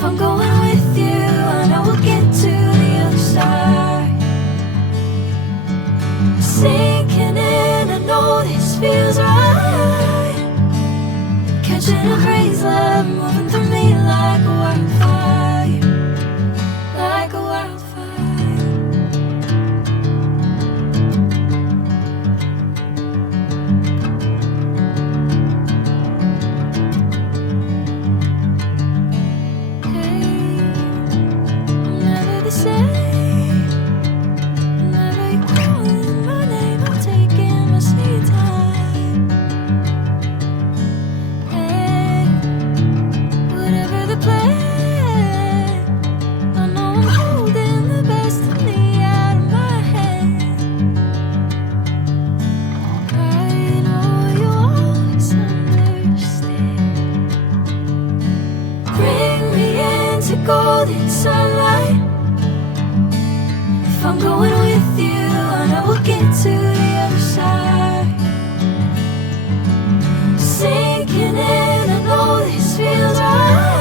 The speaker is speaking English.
If I'm going with you, I know we'll get to the other side. Sinking in, I know this feels right. Catching a breeze, love moving through me like a wildfire, like a wildfire. Golden sunlight. If I'm going with you, I know we'll get to the other side. Sinking in, I know this feels right.